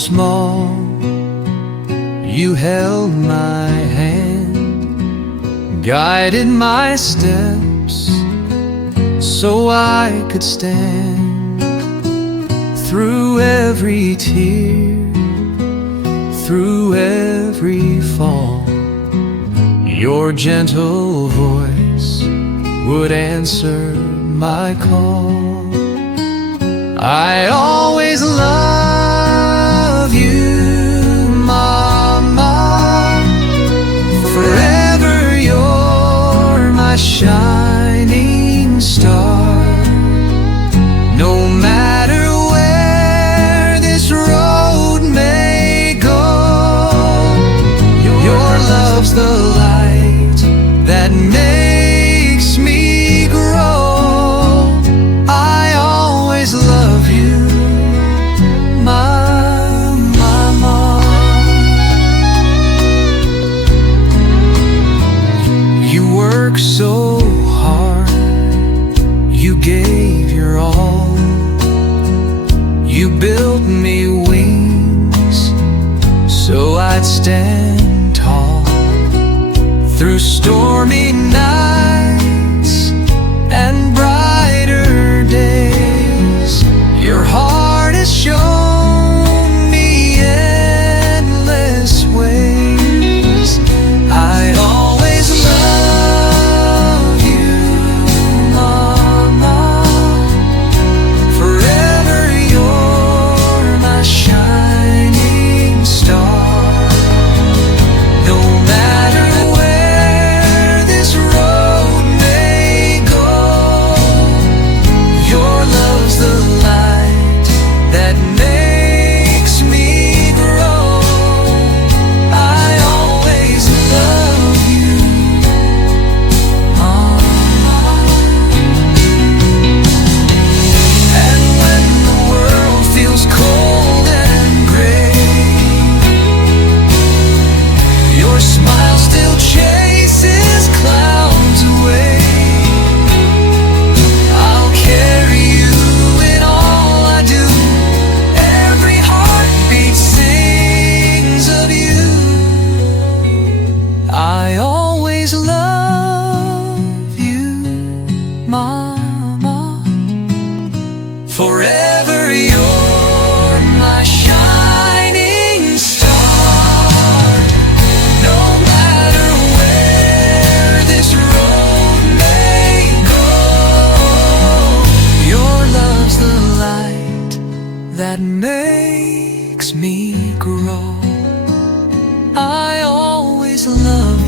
small, you held my hand, guided my steps so I could stand. Through every tear, through every fall, your gentle voice would answer my call. I always love you, Mama. Forever you're my shining star. No matter where this road may go, your love's the light that makes me grow. I always love you, my Mama. You work so hard, you gave your all. You built me wings so I'd stand tall. Through stormy nights and brighter days, your heart has shown me endless ways. I always love you, Mama. Forever you're my shining star. No matter where this road may go, your love's the light that makes me grow. I always love you, Mama. And when the world feels cold and gray, your smile still chases clouds away. I'll carry you in all I do. Every heartbeat sings of you. I always love you, Mama. Forever you're my shining star. No matter where this road may go, your love's the light that makes me grow. I always love